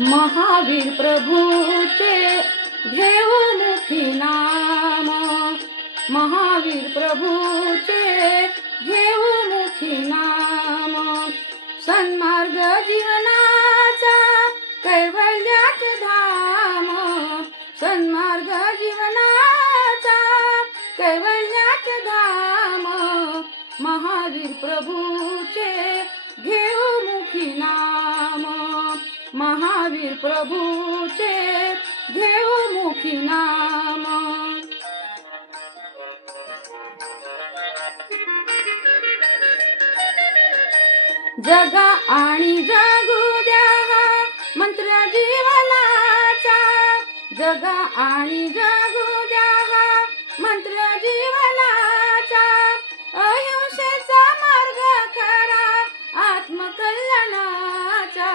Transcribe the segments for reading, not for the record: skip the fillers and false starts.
महावीर प्रभूचे घेऊ मुखी नाम, महावीर प्रभूचे घेऊ मुखी नाम। सन्मार्ग जीवनाचा कैवल्याचे धाम, सन्मार्ग जीवनाचा कैवल्याचे धाम। महावीर प्रभूचे घेऊ मुखी नाम, महावीर प्रभूचे घेऊ मुखी नाम। जगा आणि जगू द्या हा मंत्र जीवनाचा, जगा आणि जगू द्या हा मंत्र जीवनाचा। अहिंसेचा मार्ग खरा आत्मकल्याणाचा,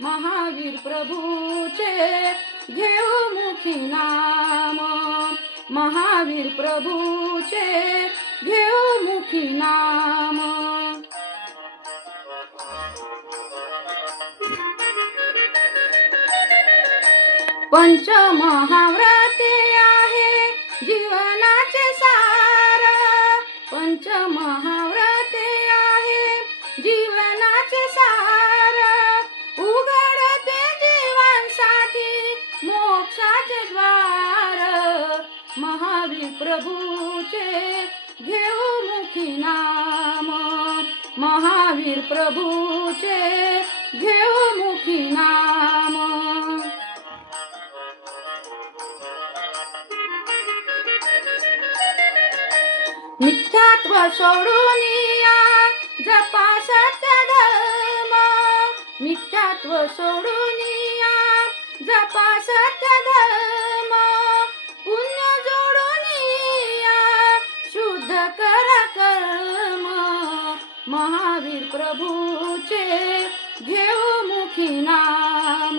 महावीर प्रभूचे घेऊ मुखी नाम, महावीर प्रभूचे घेऊ मुखी नाम। पंचमहाव्रते आहे जीवनाचे सार, पंचमहाव्रते आहे जीवनाचे सार। उघडते जीवांसाठी मोक्षाचे द्वार, महावीर प्रभूचे घेऊ मुखी नाम, महावीर प्रभूचे घेऊ मुखी नाम। मिथ्यात्व सोडून या जपा सत्य धर्म, मिथ्यात्व सोडून या जपा सत्य धर्म। पुण्य जोडून या शुद्ध करा कर्म, महावीर प्रभूचे घेऊ मुखी नाम,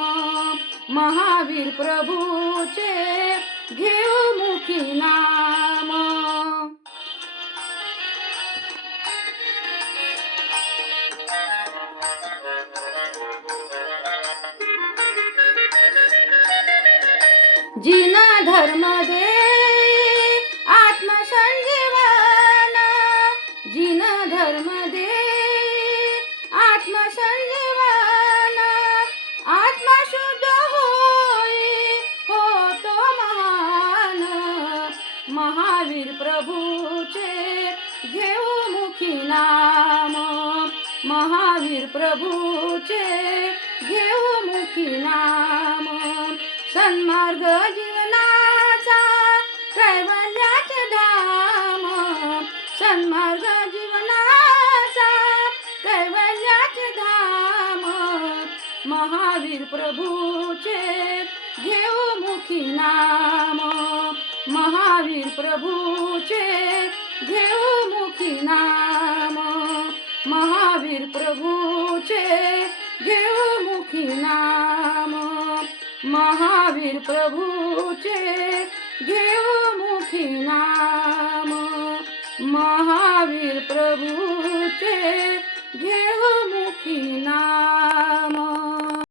महावीर प्रभूचे घेऊ मुखी नाम। जिन धर्म दे आत्मसंजीवन, जिन धर्म दे आत्मसंजीवन। आत्मा शुद्ध होई होतो महान, महावीर प्रभूचे घेऊ मुखी नाम, महावीर प्रभूचे घेऊ मुखी नाम। सन्मार्ग जीवनाचा कैवल्याचे धाम, सन्मार्ग जीवनाचा कैवल्याचे धाम। महावीर प्रभूचे घेऊ मुखी नाम, महावीर प्रभूचे घेऊ मुखी नाम, महावीर प्रभूचे घेऊ मुखी नाम, महावीर प्रभूचे घेऊ मुखी नाम, महावीर प्रभूचे